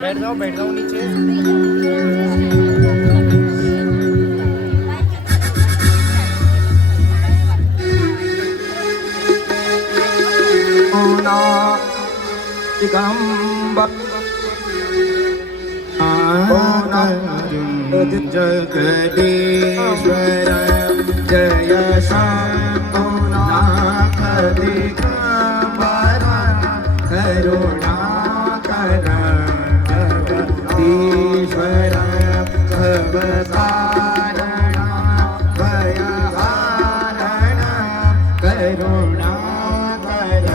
बैठ जाओ नीचे। दिगंबर जगदीश्वर जय शंभुनाथ दिगंबर करुणाकर जगदीश्वर भवतारण भयहारण करुणाकर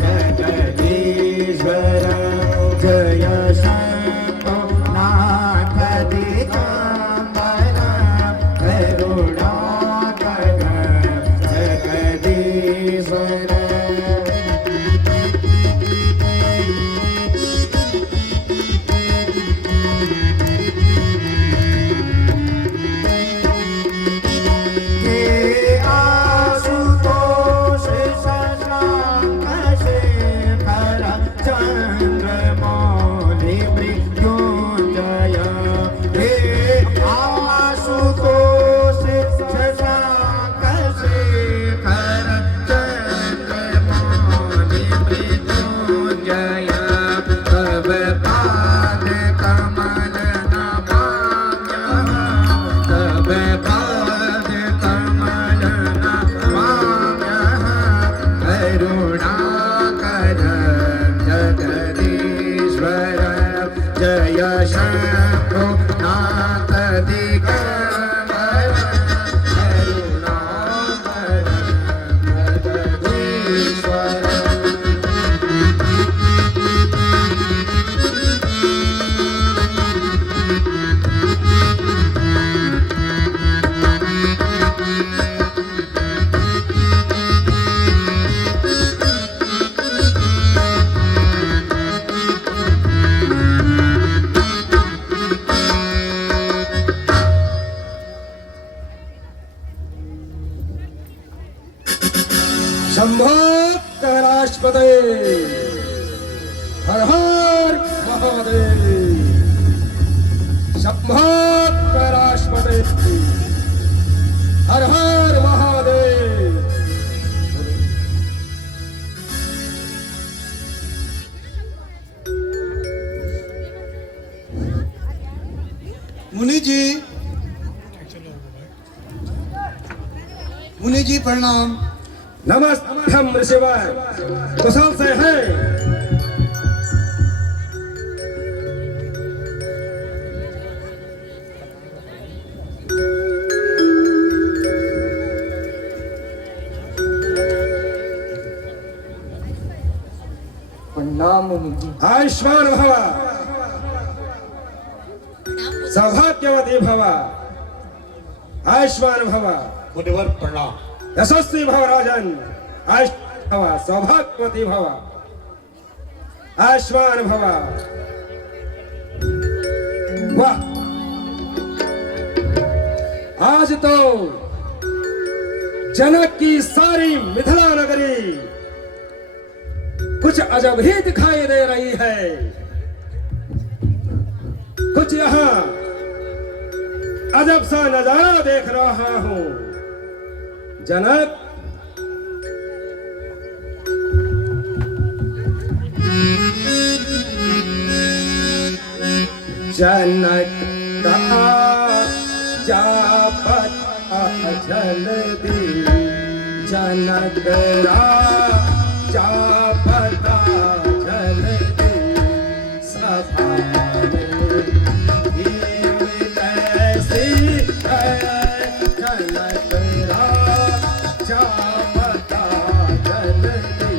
जगदीश्वर जय शंभुनाथ दिगंबर करुणाकर जगदीश्वर। जय शंभुनाथ दिगंबर करुणाकर जगदीश्वर। शंभो राष्ट्रपति हर हर महादेव। शंभो राष्ट्रपति हर हर महादेव। मुनि जी प्रणाम। नमस्ते शिवाय कुशल से हैं। प्रणाम मुनि जी। आयुष्मान भव सौभाग्यवती भव आयुष्मान भव मुनिवर प्रणाम। यशस्वी भव राजन आयुष्मान भव सौभाग्यवती भव आयुष्मान भव। वाह आज तो जनक की सारी मिथिला नगरी कुछ अजब ही दिखाई दे रही है। कुछ यहाँ अजब सा नजारा देख रहा हूं। जनक जनक का जापत जल्दी जनक जापता जल्दी सभा कैसी है जनक जापता जल्दी।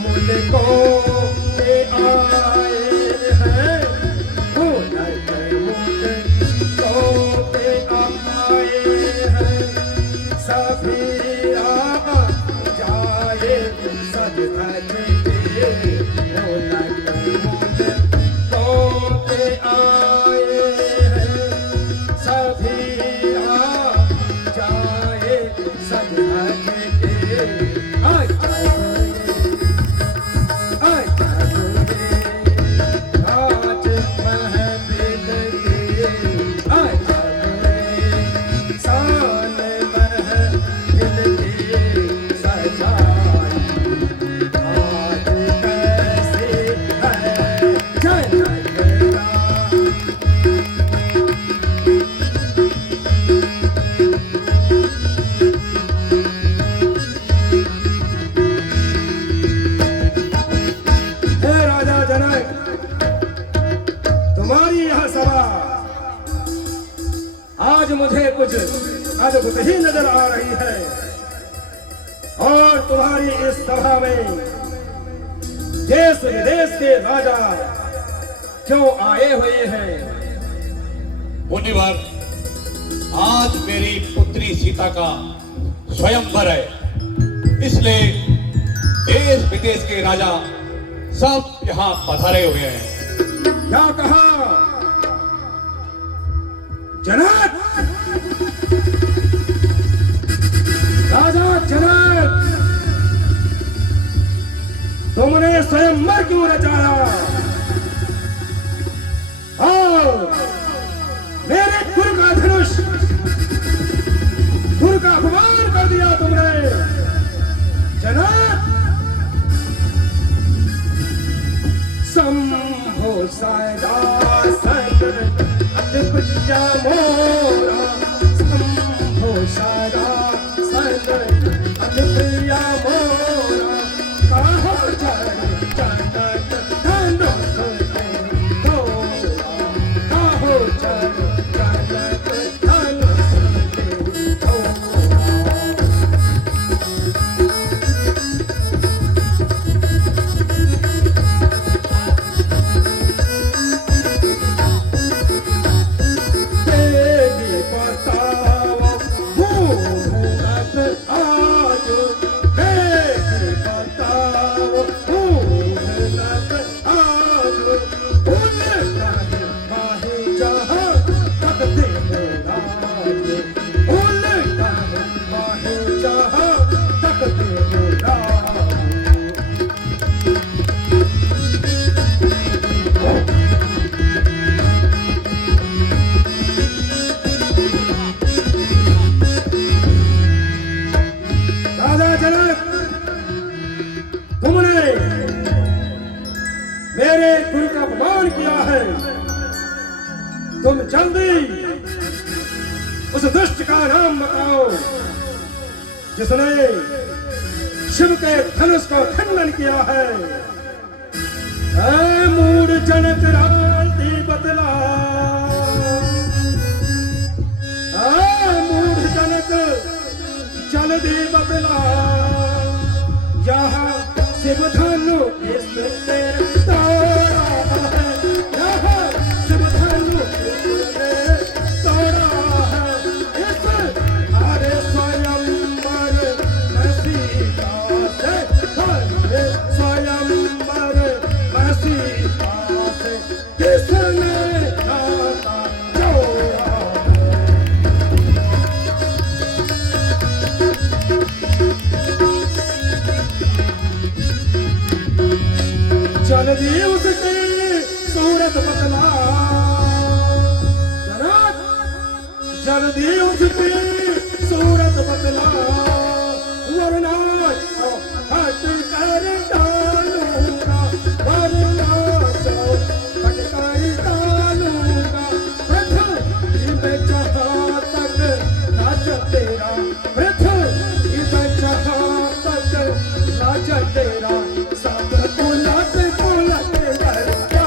मुझको मुझ अद्भुत ही नजर आ रही है। और तुम्हारी इस सभा में देश विदेश के राजा क्यों आए हुए हैं? मुनिवर, आज मेरी पुत्री सीता का स्वयंवर है, इसलिए देश विदेश के राजा सब यहाँ पधारे हुए हैं। क्या कहा जनक? राजा जनक, तुमने स्वयंवर क्यों रचाया? और मेरे कुल का धनुष, कुल का अपमान कर दिया तुमने जनक। संभो सदा संग अतिप्रिया मोरा, संभो सदा संग अतिप्रिया मोरा, काहो जनक जनक धनुष तोरा, काहो जनक जनक धनुष तोरा। मेरे गुरु का अपमान किया है। तुम जल्दी उस दुष्ट का नाम बताओ जिसने शिव के धनुष को खंडन किया है। ऐ मूढ़ जनक राती बतला, मूढ़ जनक जल्दी बतला, यहाँ शिव धनु इसने तोड़ा है, यहाँ शिव धनु इसने तोड़ा है। इस हरे स्वयंवर में सीता से, हरे स्वयंवर में सीता से किसने नाता जोड़ा है। जल्दी उसकी सूरत बतला जनक, जल्दी उसकी सूरत बतला, वरना हट कर डालूंगा, वरना हट कर डालूंगा। पृथ्वी में जहाँ तक राज तेरा, पृथ्वी में जहाँ तक राज तेरा, सब उलट पुलट कर डालूंगा।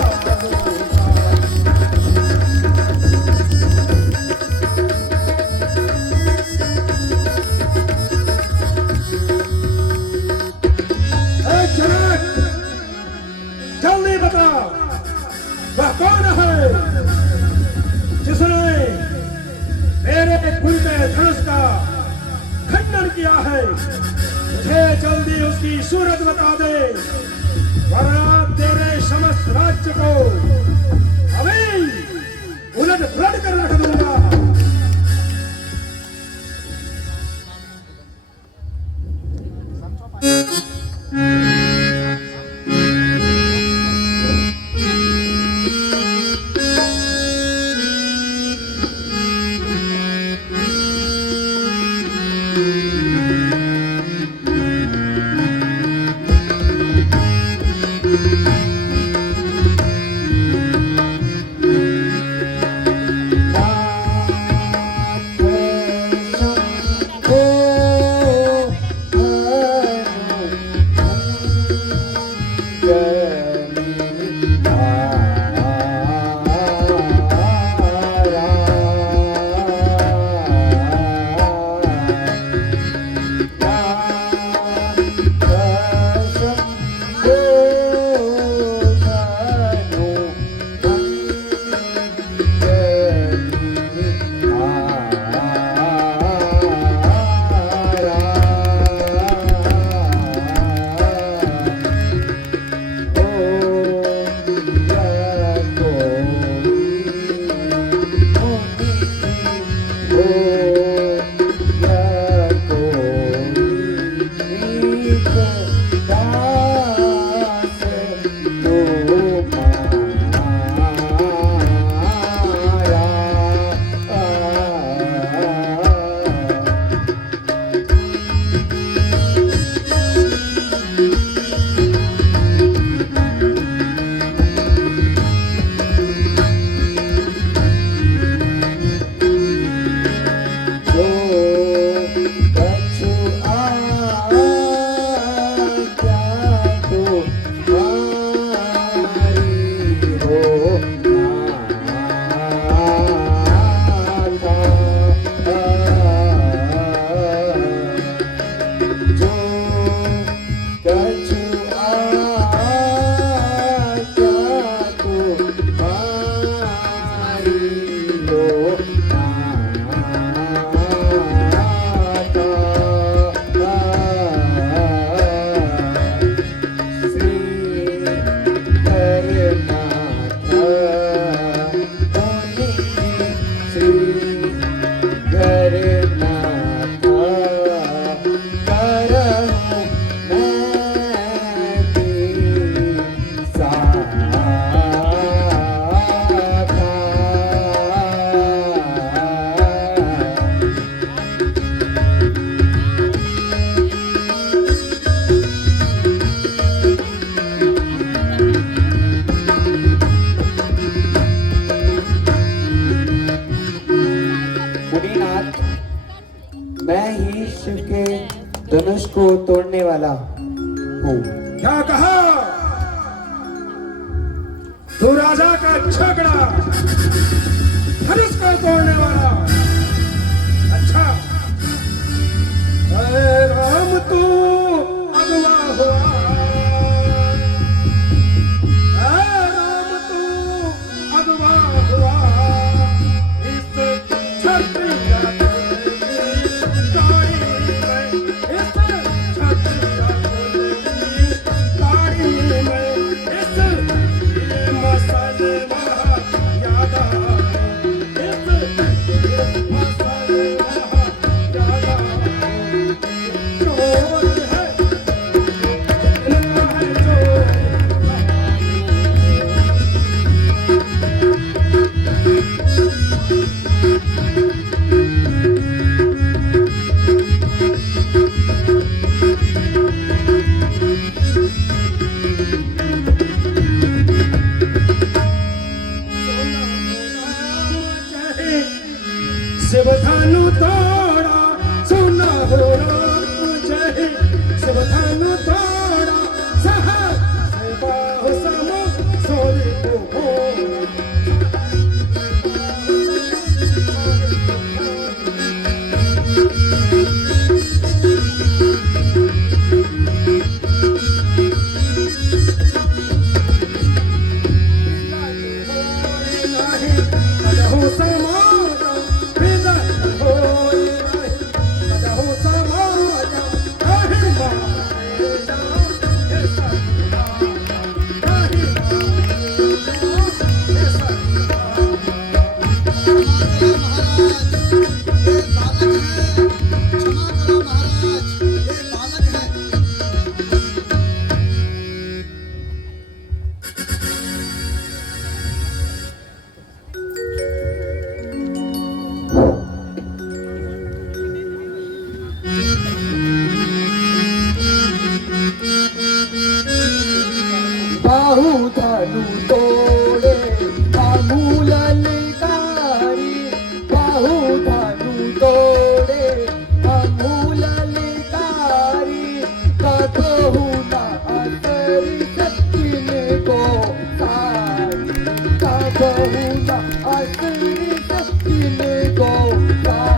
ऐ जनक, जल्दी बता वह कौन है जिसने मेरे कुल के धनुष का खंडन किया है। मुझे जल्दी उसकी सूरत बता दे, वरना तेरे समस्त राज्य को अभी उलट पुलट कर रख दूंगा। मुनीनाथ, मैं ही शिव के धनुष को तोड़ने वाला हूँ। क्या कहा? तू राजा का झगड़ा धनुष को तोड़ने वाला? अच्छा, अरे राम तू अगवा हुआ, अरे राम तू अगवा हुआ, इस छत्री का गाड़ी में, इस छत्री का गाड़ी में, इस मसाले वहाँ याद आए, इस मसाले वहाँ याद आए, चोर है, इनका है चोर। शिव धनु तोड़ा सुना हो राम जय, शिव धनु तोड़ा सहस्र बाहु सम सोरे को भोरा। कदहु समाजा विदा होए नहीं, कदहु समाजा कहीं मारे जाओ, हे सखिया, कहीं मारे जाओ, हे सखिया। बाहु धनु तोड़े बाहु ललकारी, बाहु धनु तोड़े बाहु ललकारी, कतहु न असरी सचिन को सारी, कतहु न असरी सचिन को सारी।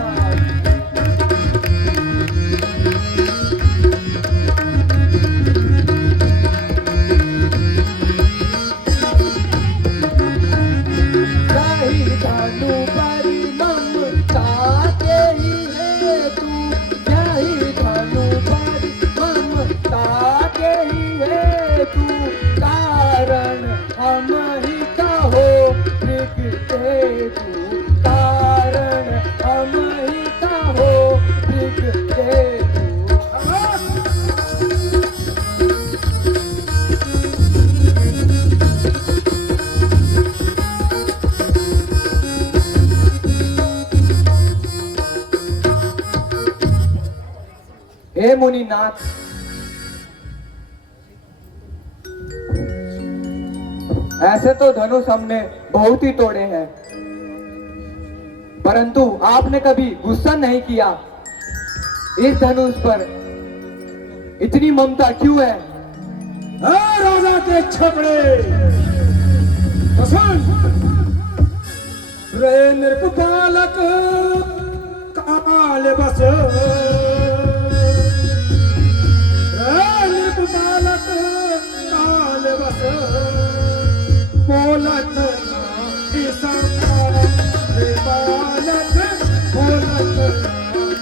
जाहि धनु परि ममता के ही हेतु, जाहि धनु परि ममता के ही हेतु, कारण हम ही कहो मृग हेतु, कारण हम ही कहो मृग हेतु। हे मुनिनाथ, ऐसे तो धनुष हमने बहुत ही तोड़े हैं, परंतु आपने कभी गुस्सा नहीं किया। इस धनुष पर इतनी ममता क्यों है? राजा के छपड़े तो सुन, रे नृपपालक काल बस, रे नृपपालक काल बस, बोलत ही संधा, रे बालक बोलत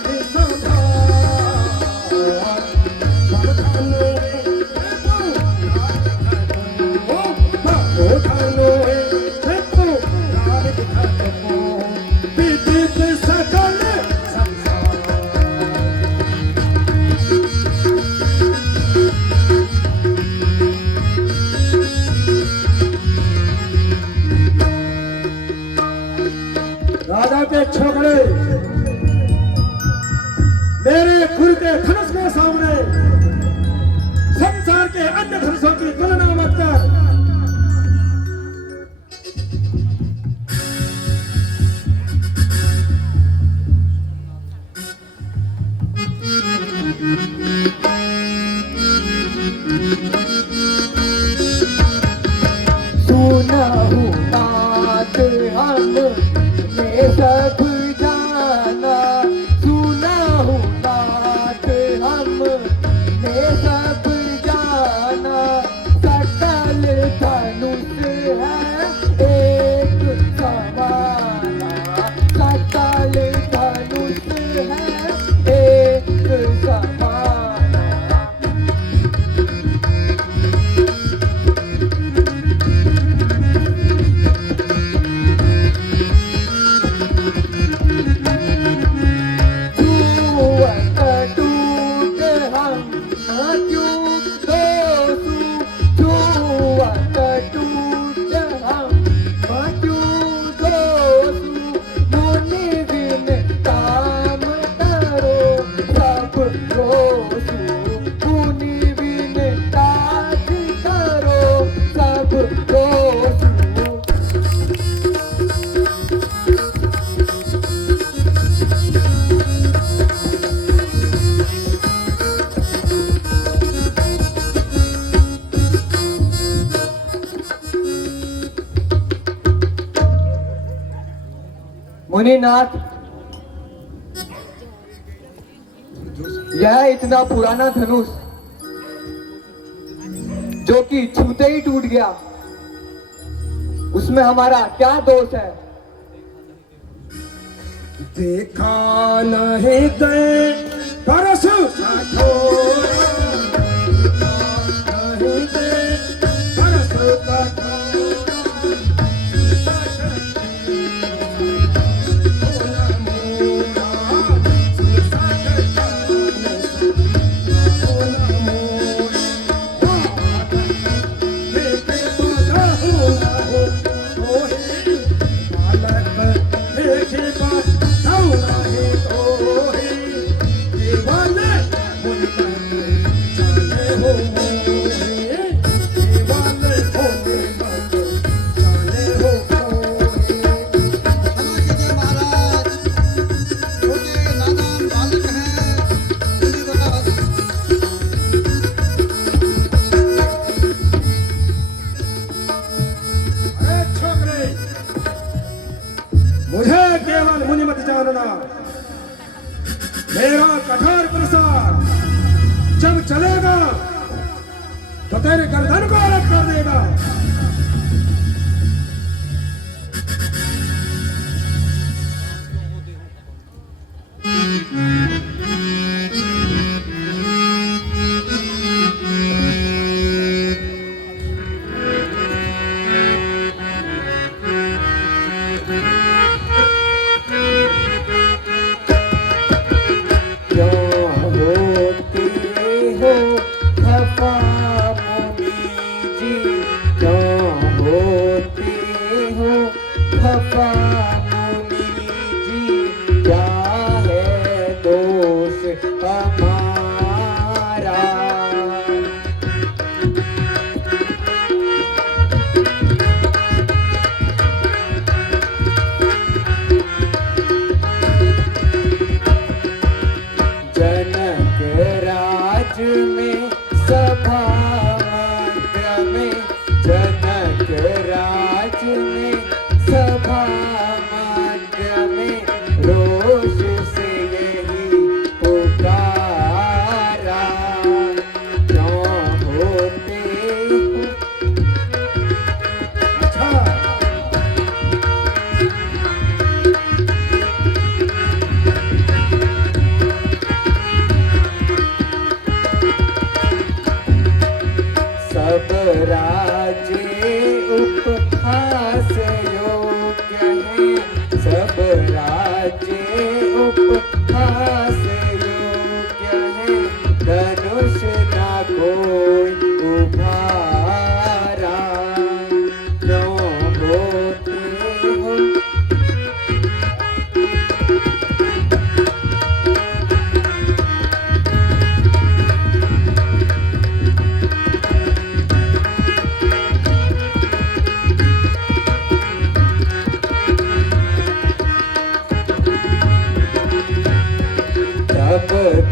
ही संधा। सकल संसार छोकरे, मेरे खुर के धनुष के सामने संसार के अन्य धनुषों की तुलना मत कर। सुना हूँ बात हमने सब जाना, सुना हूँ बात हमने सब जाना, सकल धनुष है एक समाना, सकल धनुष है एक समाना। मुनिनाथ, यह इतना पुराना धनुष जो कि छूते ही टूट गया, उसमें हमारा क्या दोष है? देखा नहीं दे परस कठोरा, नहीं दे परस कठोरा, मुझे केवल मुनि मत जानना। मेरा कठोर प्रसाद जब चलेगा तो तेरे गर्दन को अलग कर देगा।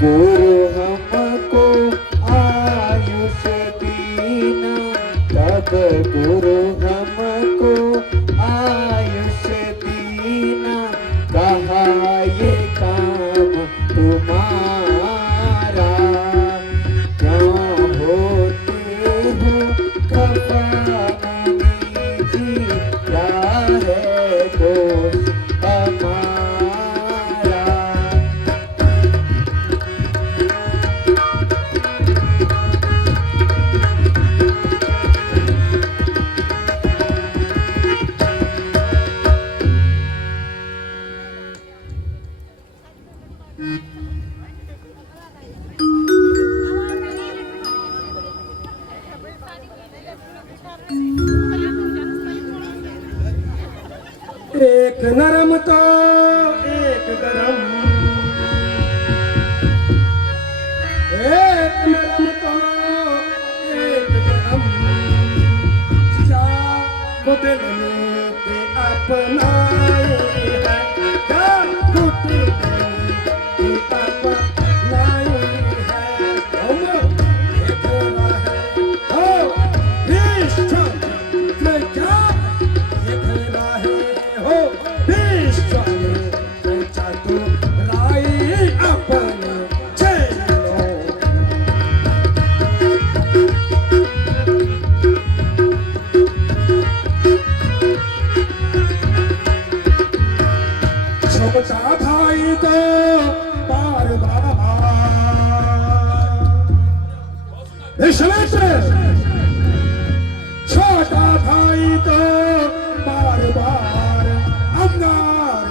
गुरु हमको आयुष दीना, तब गुरु हमको आयुष दीना, कहा ये काम तुम्हारा, क्यों होते हो खफा मुनि जी, क्या है दोष हमारा। एक नरम तो एक गरम, एक नरम तो एक गरम, क्या को दिल में के अपनाए है, क्या को दिल में के अपनाए है। हम एक रहे हो विश्व में, क्या एक रहे हो विश्व में, चतुराई अपने चेलों। छोटा भाई तो पार विश्वामित्र, छोटा भाई तो बार बार अंगार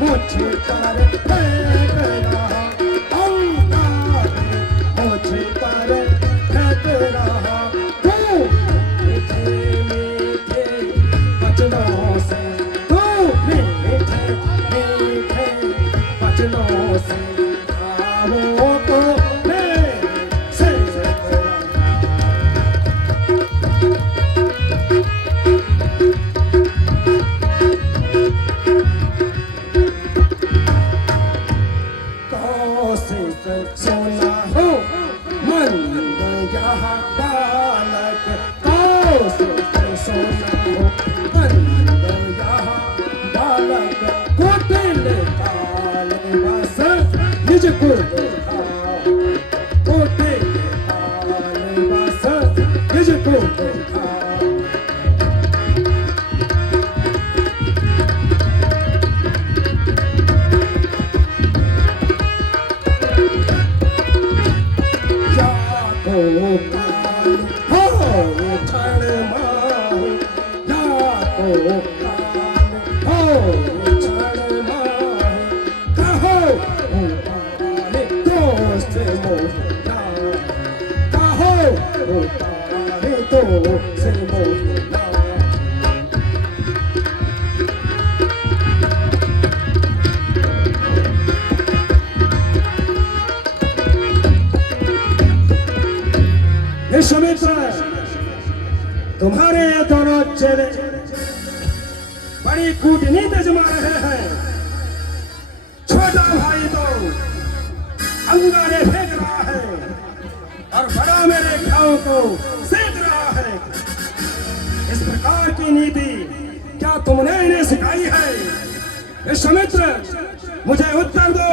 मुझे पर फेंक रहा, अंगार मुझे पर फेंक रहा। तू मीठे मीठे वचनों से, तू मीठे मीठे वचनों से आओ तो मेरे से सोना हो मंद यहाँ बालक, सोना हो मंद यहाँ बालक, कुटिल काल बस निज कुटिल काल बस निज कुटिल काल। विश्वामित्र, तुम्हारे ये दोनों चेले बड़ी कूटनीति जमा रहे हैं। छोटा भाई तो अंगारे फेंक रहा है और बड़ा मेरे घाव को सेक रहा है। इस प्रकार की नीति क्या तुमने इन्हें सिखाई है? विश्वामित्र, मुझे उत्तर दो।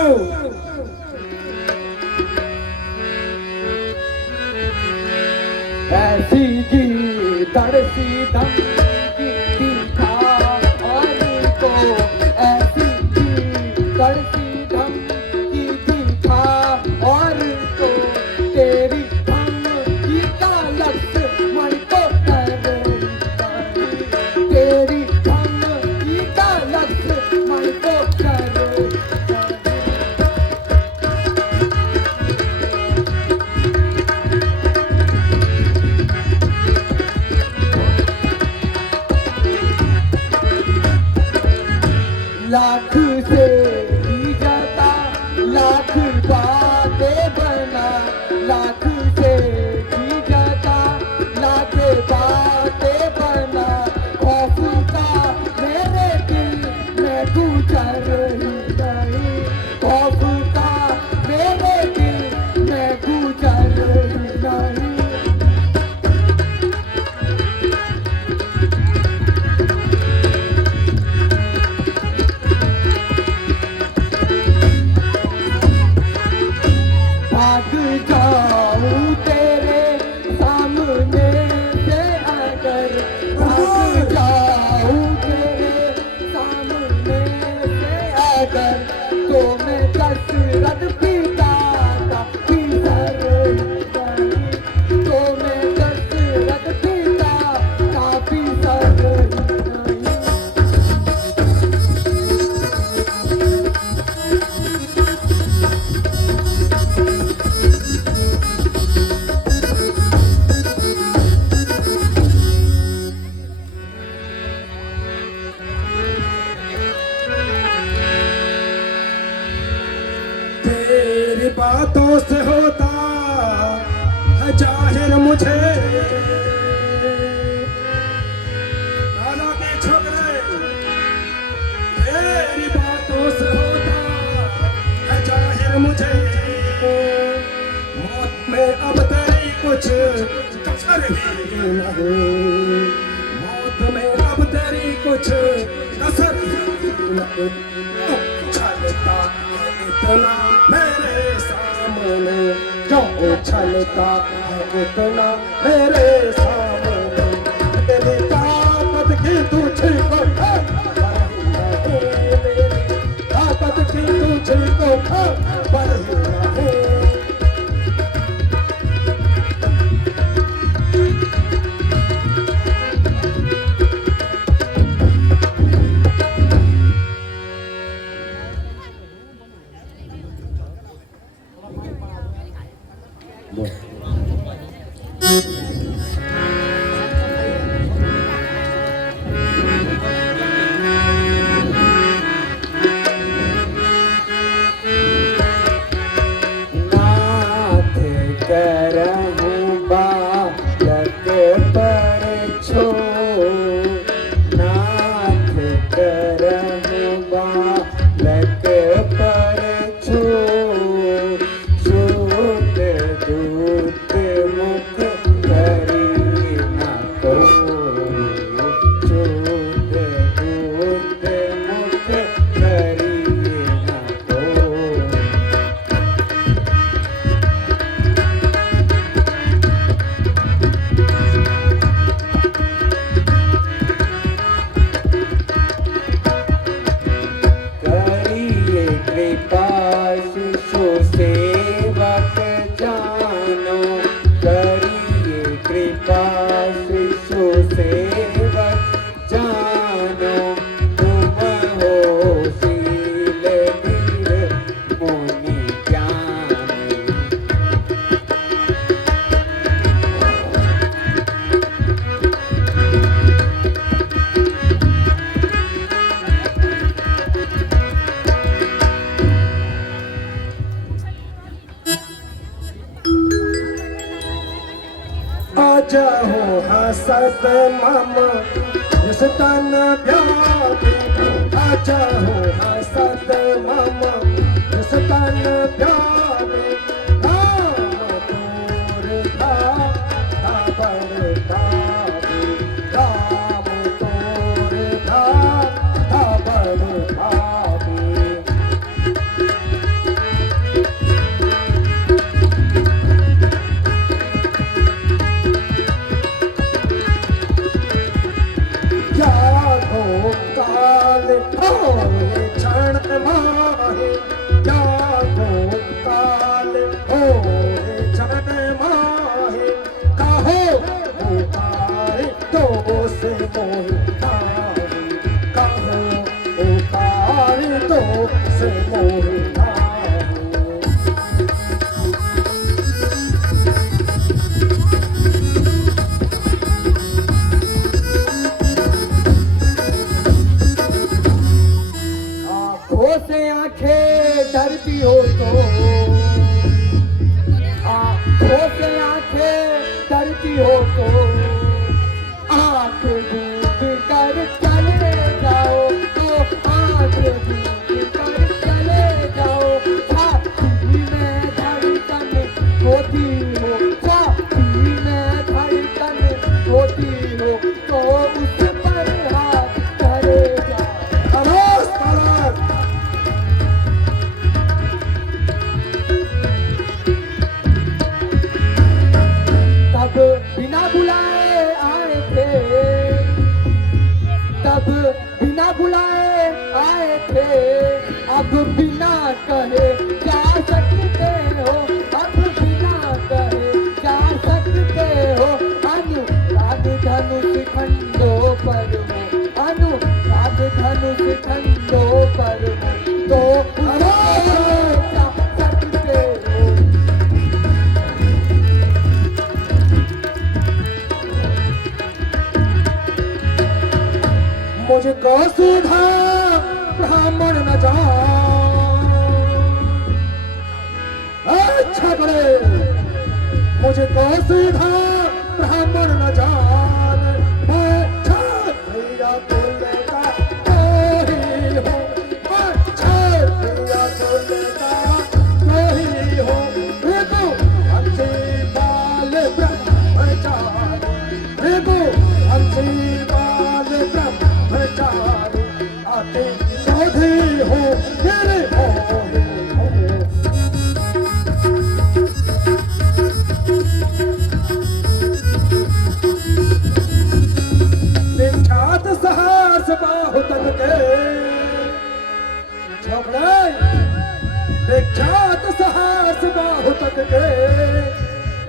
ऐसी की तरसी धमकी दिखा और को, ऐसी की तरसी धमकी दिखा और को, तेरी धमकी का लक्ष्य मन को कर रही, तेरी धमकी का लक्ष्य मन को कर रही। लाख से भी जाता लाख बातें बना, लाख से भी जाता लाख बातें बना, खौफ का मेरे दिल में गुजर ही नहीं, खौफ का मेरे दिल तो मैं दशरथ पिता का पितर नहीं, तो मैं दशरथ पिता का पितर नहीं। तेरी बातों से होता है जाहिर मुझे, राजा के छोकरे, तेरी बातों से होता है जाहिर मुझे, मौत में अब तेरी कुछ कसर ही न हो, मौत में अब तेरी कुछ कसर ही न हो। छलता है इतना मेरे सामने, क्यों छलता है इतना मेरे सामने, तेरी ताकत की तुझको खबर नहीं, मेरी ताकत की तुझको खबर नहीं। नाथ करहूँ बालक पर छो, नाथ करहूँ बालक पर छो, सूत दूत मुख करी न को, सूत दूत मुख करी न को। करिए कृपा शिशु सेवक जानो, करिए कृपा शिशु सेवक जानो, तुम हो शील धीर मुनि ज्ञानी। आजा हो हसत मम तन व्यापी, आजा हो हसत मम तन व्यापी, धाम दूर था बड़ धामी, धाम दूर था बड़ धामी। यादों काल होए क्षण माहे, यादों काल होए क्षण माहे, कहो पुकारे तो से मोहि धारी, कहो पुकारे तो से मोहि धारी। आँखों से आंखें डरती हो तो, आँखों से आंखें डरती हो तो, आँख बूंद कर चले जाओ, तो आँख बूंद कर चले जाओ। छाती में धड़कन होती हो, छाती में धड़कन होती हो, तो उस पर हाथ करे जाओ। नमस्कार। तब बिना बुलाए आए थे, तब बिना बुलाए आए थे, अब बिना कहे जा सकते हो, अब बिना कहे जा सकते हो। अनुराग धनुष खंडों पर हो, अनुराग धनुष खंडों पर हो, तो उससे जा सकते हो। मुझको सीधा ब्राह्मण न जान, अच्छा करे मुझको सीधा ब्राह्मण न जान। मैं क्षत्रिय कुल का कोई हूँ, मैं क्षत्रिय कुल का कोई हूँ। ऋतु हंसी बाल ब्रह्मचारी, ऋतु हंसी बाल ब्रह्मचारी, आते शोधी हूँ मेरे मोही हूँ। विख्यात सहर्ष बाहु तन के छोकरे, विख्यात सहर्ष बाहु तन के,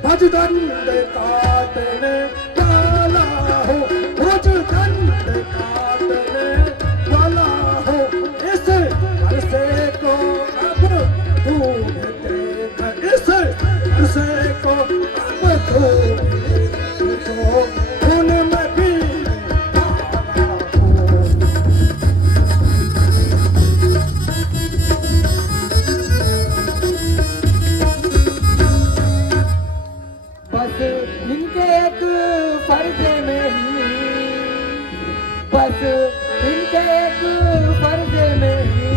भजदंड काटने वाला हो, भजदंड काटने वाला हो। इस अरसे को अब तू भी देख, इस अरसे को अब तू भी देख, जो खून में भी काला हो। बस इनके एक फर्ज में ही, बस इनके एक फर्ज में ही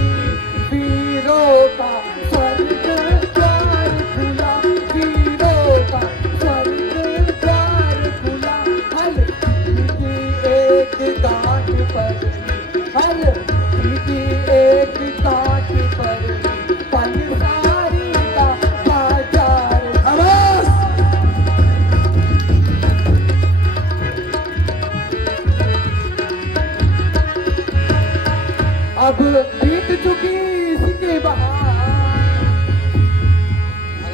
वीरों का स्वर्ग द्वार खुला, वीरों का स्वर्ग द्वार खुला। हर की एक गांठ पर, हर की एक गांठ पर पंसारी का बाजार। आवाज अब बीत चुकी इसकी बहार,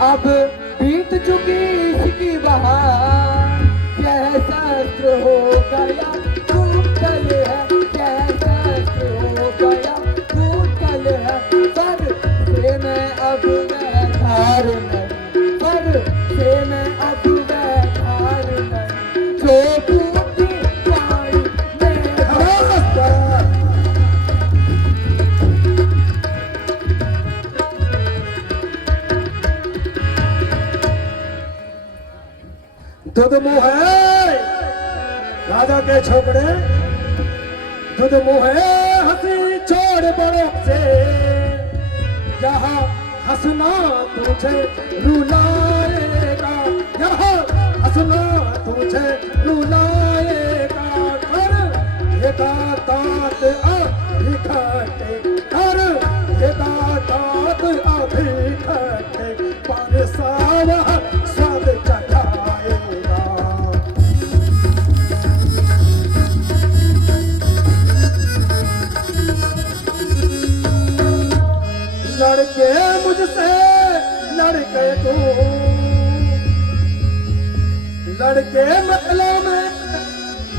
अब बीत चुकी इसकी बहार। यह शस्त्र हो गया टूटल है, यह शस्त्र हो गया टूटल है। पर से मैं अब वैधार नहीं, पर से मैं अब वैधार नहीं, जो टूटी जाई मेरा। आवाज कर। दूध मुँह है राजा के छोकरे, दूध मुँह है हंसी छोड़ बड़ों से, यहाँ हंसना तुझे रुलाएगा, यहाँ हंसना तुझे रुलाएगा। कर ये तात अभी खटे, कर ये तात अभी खटे, पर सावा स्वाद चखाएगा। लड़के मुझसे लड़के तू, लड़के महलों में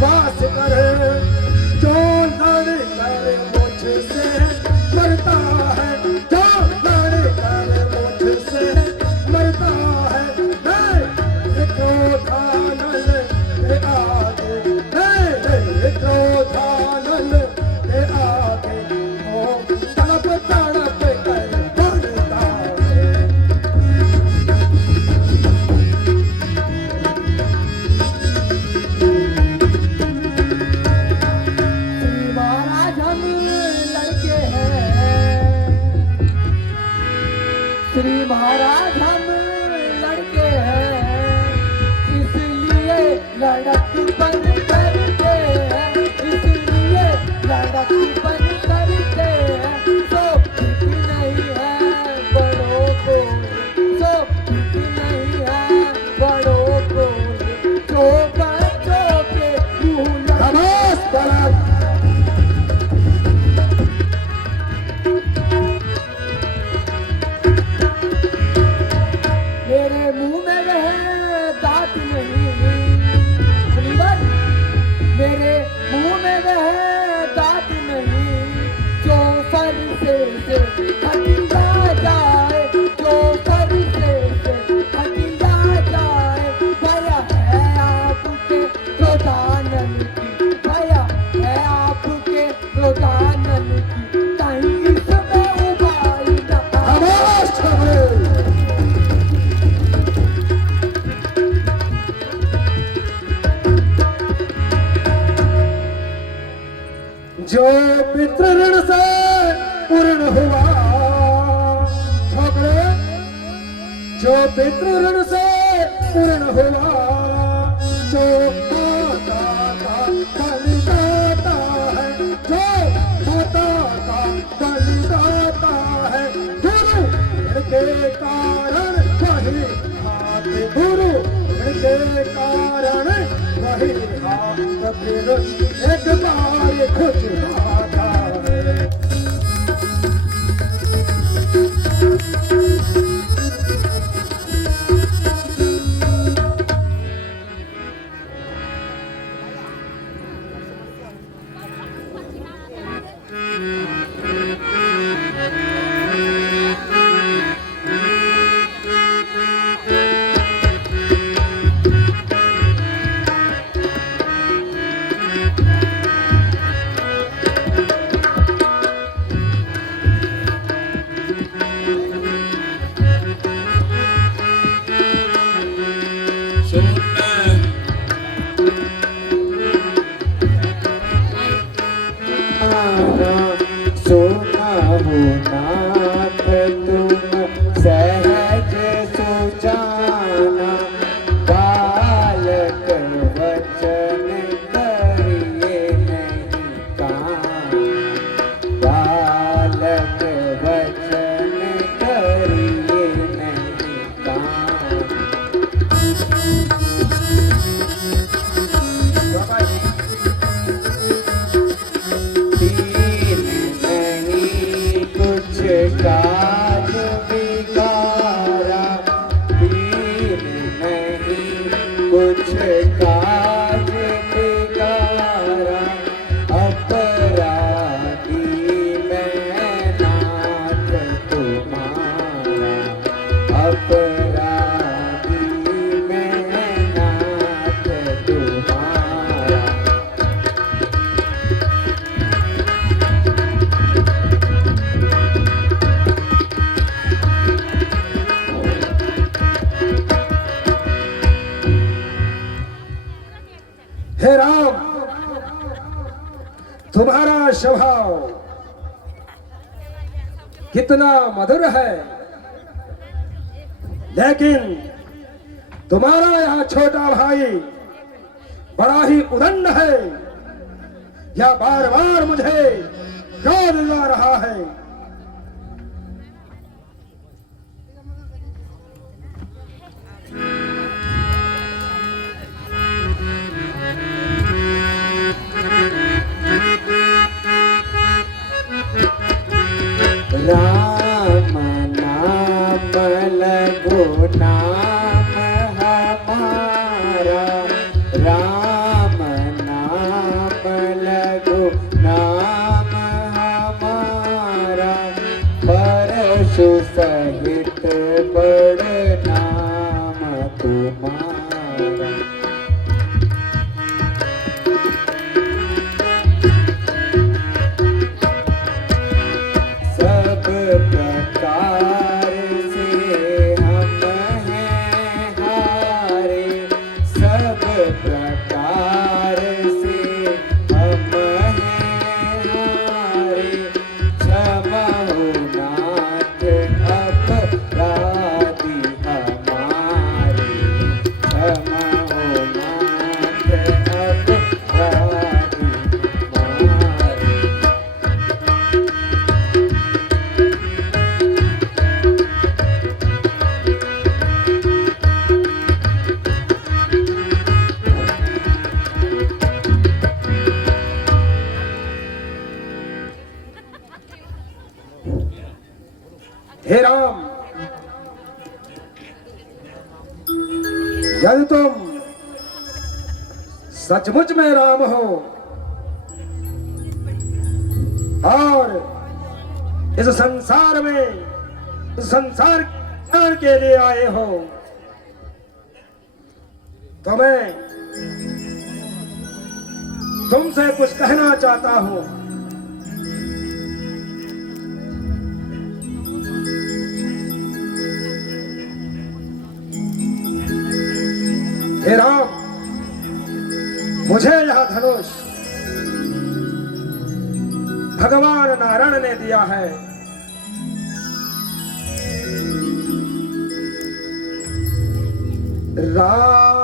वास करे, जो लड़कर मुझसे मरता है, जो लड़कर मुझसे मरता है। मैं ये क्रोधानल के आगे, मैं ये क्रोधानल के आगे, ओ तड़प तड़प कर मरता है। महाराज हम जो पितृ ऋण से पूर्ण हुआ, छोकरे, जो पितृ ऋण से पूर्ण हुआ, जो माता का बलिदाता है, जो माता का बलिदाता है, गुरु के कारण वही हाथ, गुरु के कारण वही हाथ फिर एक बार खुद आता है। सोना हो नाथ तुम सहज सुजाना, बालक वचन करिए नहीं काम, बालक वचन करिए नहीं काम। काज बिगारा, दीन नहीं कुछ काज बिगारा, अपराधी मैं नाथ तुम्हारा, अपराधी मैं नाथ तुम्हारा। हे राम, तुम्हारा स्वभाव कितना मधुर है, लेकिन तुम्हारा यह छोटा भाई बड़ा ही उदंड है। यह बार बार मुझे याद दिला रहा है। राम नाम लगो नाम हमारा, राम नाम लगो नाम हमारा, परशु सहित बड़ नाम तुम्हारा। सब प्रकार से हम हैं हारे, सब प्रकार से हम हैं हारे, क्षमा हो नाथ अपराधी हमारे, क्षमा हो नाथ अपराधी हमारे। हे राम, यदि तुम सचमुच में राम हो और इस संसार में, इस संसार कल्याण के लिए आए हो, तो मैं तुमसे कुछ कहना चाहता हूं। हे राम, मुझे यह धनुष भगवान नारायण ने दिया है। राम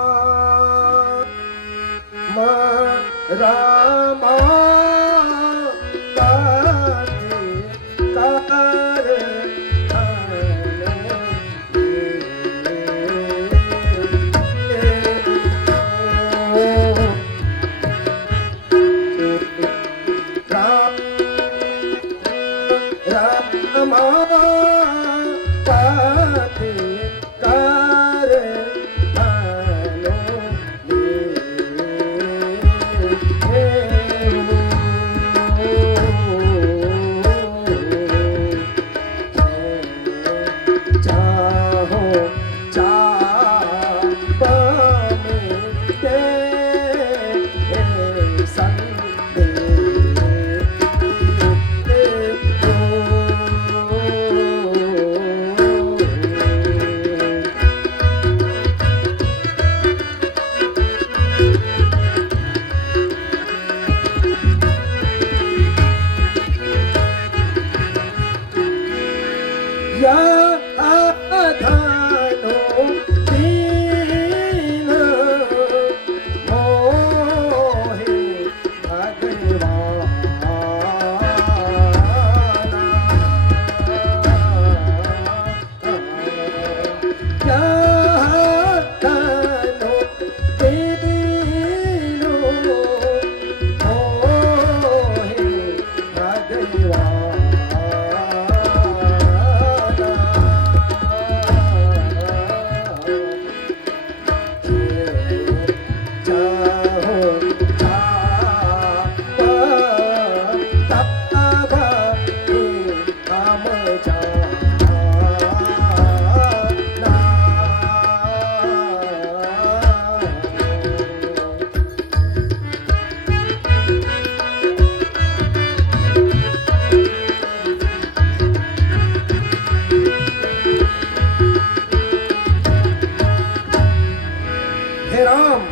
राम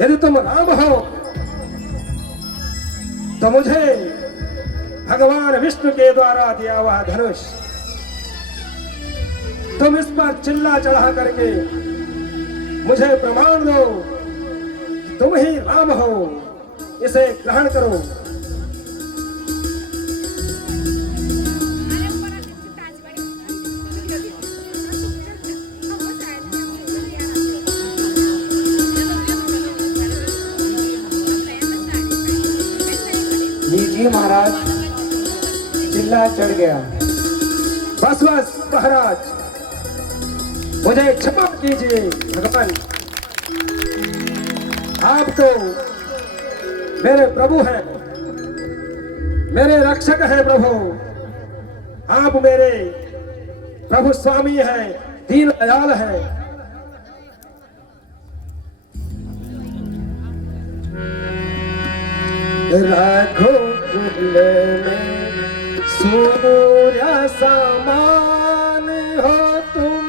यदि तुम राम हो तो मुझे भगवान विष्णु के द्वारा दिया हुआ धनुष तुम इस पर चिल्ला चढ़ा करके मुझे प्रमाण दो कि तुम ही राम हो, इसे ग्रहण करो। लीजिए महाराज, चिल्ला चढ़ गया। बस बस महाराज, मुझे क्षमा कीजिए भगवान, आप तो मेरे प्रभु हैं, मेरे रक्षक हैं प्रभु। आप मेरे प्रभु स्वामी हैं, दीन दयाल हैं। रघुकुल में सूर्य समान हो तुम,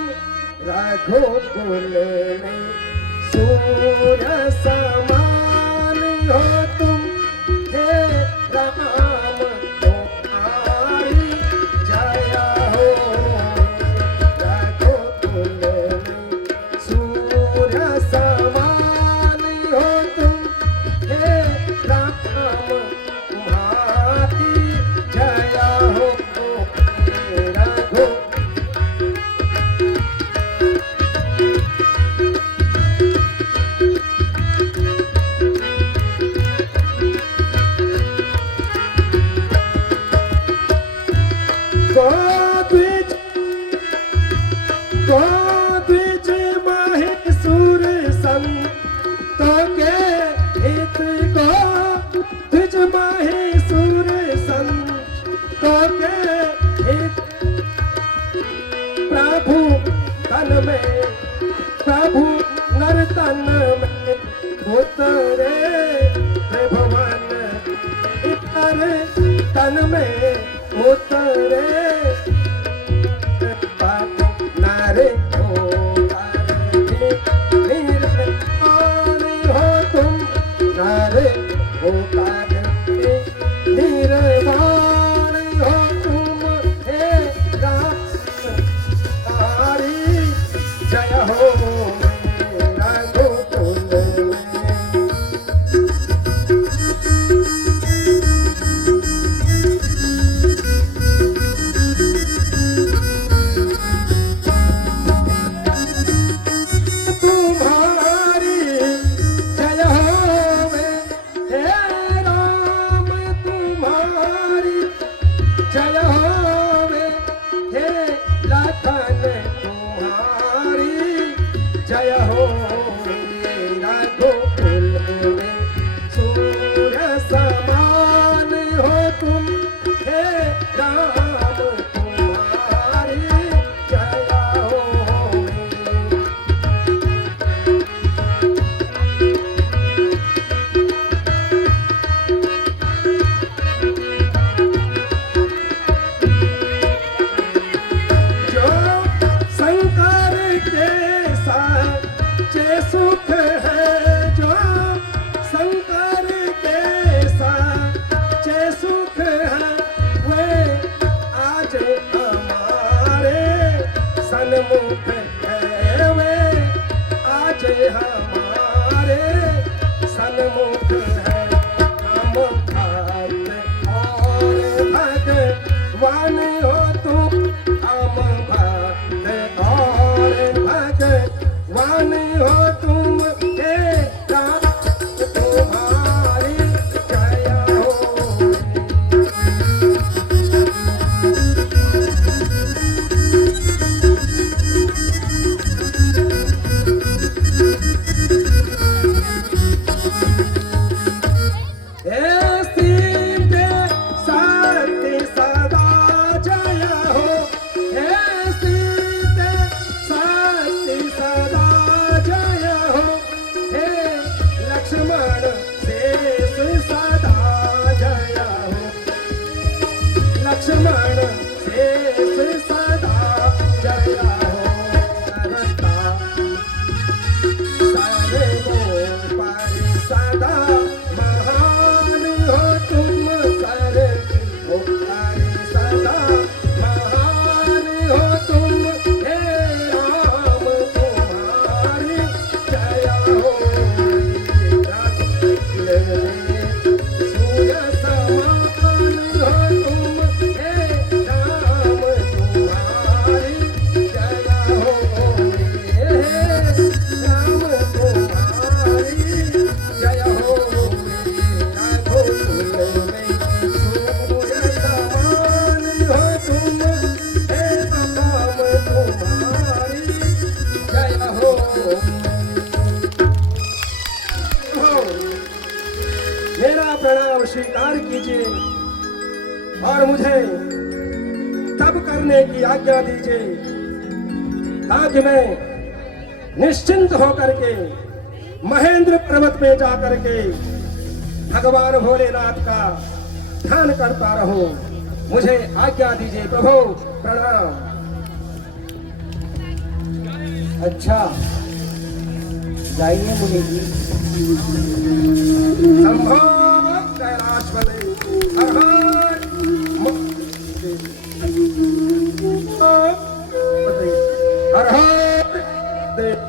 रघुकुल में सूर्य समान हो तुम, हे राम तुम्हारी जय हो। रघुकुल में सूर्य समान हो तुम, हे राम तुम्हारी जय हो। रघु द्विज महेशूर संतों के हित को, द्विज महेशूर संतों के हित, प्रभु तन में प्रभु नर तन में उतरे त्रिभुवन, इतर तन में उतरे नारे हो तुम, नारे हो हे सीते सत्य सदा जय हो, हे सीते सत्य सदा जय हो, हे लक्ष्मण शेष सदा जय हो, लक्ष्मण शेष सदा जय हो, करता सारे गोपाल सदा महान हो तुम, सारे गोपाल सदा महान हो तुम, हे राम तुम्हारी जय हो, सूर्य समान हो तुम, हे राम तुम्हारी जय हो, हे राम तुम्हारी जय हो, राघो कुल में सूर्य समान हो तुम, हे राम तुम्हारी जय हो। मेरा प्रणाम स्वीकार कीजिए और मुझे तब करने की आज्ञा दीजिए ताकि मैं निश्चिंत होकर के महेंद्र पर्वत पे जाकर के भगवान भोलेनाथ का ध्यान करता रहूं। मुझे आज्ञा दीजिए प्रभु, प्रणाम। अच्छा, जाइए मुनि जी। शंभो कैलाशपते हर हर हर हर देव।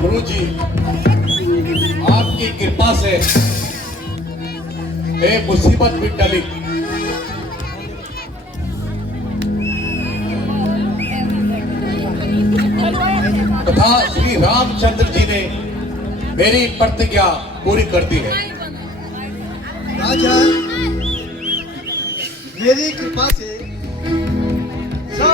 गुरु जी, आपकी कृपा से ये मुसीबत भी टली। तथा श्री रामचंद्र जी ने मेरी प्रतिज्ञा पूरी कर दी है। राजा, मेरी कृपा से